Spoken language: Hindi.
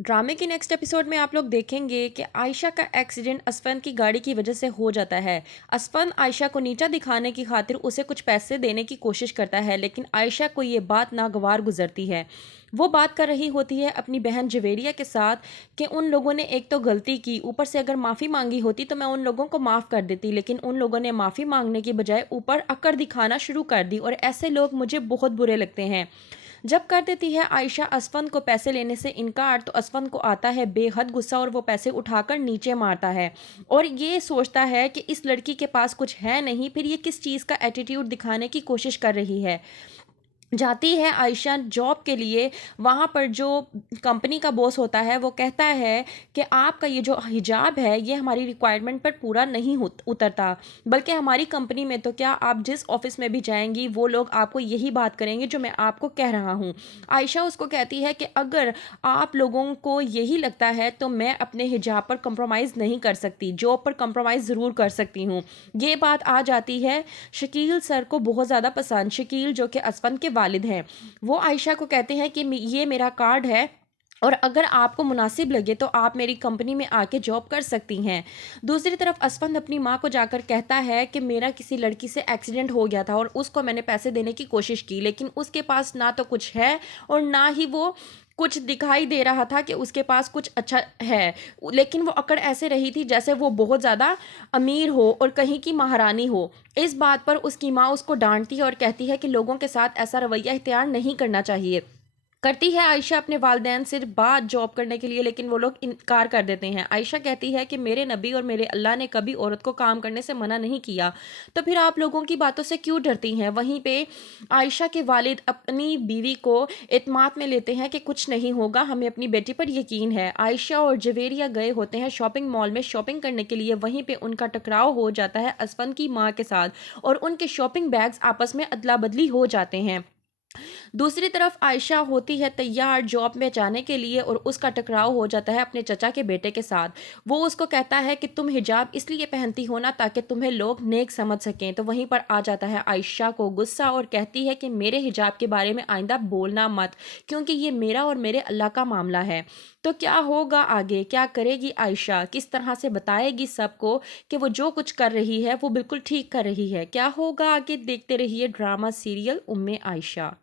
ड्रामे के नेक्स्ट एपिसोड में आप लोग देखेंगे कि आयशा का एक्सीडेंट असफन की गाड़ी की वजह से हो जाता है। असफन आयशा को नीचा दिखाने की खातिर उसे कुछ पैसे देने की कोशिश करता है, लेकिन आयशा को ये बात नागवार गुजरती है। वो बात कर रही होती है अपनी बहन जवेरिया के साथ कि उन लोगों ने एक तो गलती की, ऊपर से अगर माफ़ी मांगी होती तो मैं उन लोगों को माफ़ कर देती, लेकिन उन लोगों ने माफ़ी मांगने की बजाय ऊपर अकड़ दिखाना शुरू कर दी और ऐसे लोग मुझे बहुत बुरे लगते हैं। जब कर देती है आयशा असफन को पैसे लेने से इनकार, तो असफन को आता है बेहद गुस्सा और वो पैसे उठाकर नीचे मारता है और ये सोचता है कि इस लड़की के पास कुछ है नहीं, फिर ये किस चीज़ का एटीट्यूड दिखाने की कोशिश कर रही है। जाती है आयशा जॉब के लिए। वहाँ पर जो कंपनी का बॉस होता है वो कहता है कि आपका ये जो हिजाब है ये हमारी रिक्वायरमेंट पर पूरा नहीं उतरता, बल्कि हमारी कंपनी में तो क्या, आप जिस ऑफिस में भी जाएंगी वो लोग आपको यही बात करेंगे जो मैं आपको कह रहा हूँ। आयशा उसको कहती है कि अगर आप लोगों को यही लगता है तो मैं अपने हिजाब पर कंप्रोमाइज़ नहीं कर सकती, जॉब पर कंप्रोमाइज़ ज़रूर कर सकती हूँ। ये बात आ जाती है शकील सर को बहुत ज़्यादा पसंद। शकील जो कि असफन के वालिद हैं, वो आयशा को कहते हैं कि ये मेरा कार्ड है और अगर आपको मुनासिब लगे तो आप मेरी कंपनी में आके जॉब कर सकती हैं। दूसरी तरफ असफंद अपनी माँ को जाकर कहता है कि मेरा किसी लड़की से एक्सीडेंट हो गया था और उसको मैंने पैसे देने की कोशिश की, लेकिन उसके पास ना तो कुछ है और ना ही वो कुछ दिखाई दे रहा था कि उसके पास कुछ अच्छा है। लेकिन वो अकड़ ऐसे रही थी जैसे वो बहुत ज़्यादा अमीर हो और कहीं की महारानी हो। इस बात पर उसकी माँ उसको डांटती है और कहती है कि लोगों के साथ ऐसा रवैया इख्तियार नहीं करना चाहिए। करती है आयशा अपने वालिदैन से बात जॉब करने के लिए, लेकिन वो लोग इनकार कर देते हैं। आयशा कहती है कि मेरे नबी और मेरे अल्लाह ने कभी औरत को काम करने से मना नहीं किया, तो फिर आप लोगों की बातों से क्यों डरती हैं। वहीं पे आयशा के वालिद अपनी बीवी को एतमाद में लेते हैं कि कुछ नहीं होगा, हमें अपनी बेटी पर यकीन है। आयशा और जवेरिया गए होते हैं शॉपिंग मॉल में शॉपिंग करने के लिए। वहीं पे उनका टकराव हो जाता है असफन की माँ के साथ और उनके शॉपिंग बैग्स आपस में अदला बदली हो जाते हैं। दूसरी तरफ आयशा होती है तैयार जॉब में जाने के लिए और उसका टकराव हो जाता है अपने चचा के बेटे के साथ। वो उसको कहता है कि तुम हिजाब इसलिए पहनती हो ना ताकि तुम्हें लोग नेक समझ सकें। तो वहीं पर आ जाता है आयशा को गुस्सा और कहती है कि मेरे हिजाब के बारे में आइंदा बोलना मत, क्योंकि ये मेरा और मेरे अल्लाह का मामला है। तो क्या होगा आगे, क्या करेगी आयशा, किस तरह से बताएगी सबको कि वो जो कुछ कर रही है वो बिल्कुल ठीक कर रही है, क्या होगा आगे, देखते रहिए ड्रामा सीरियल उम्मे आयशा।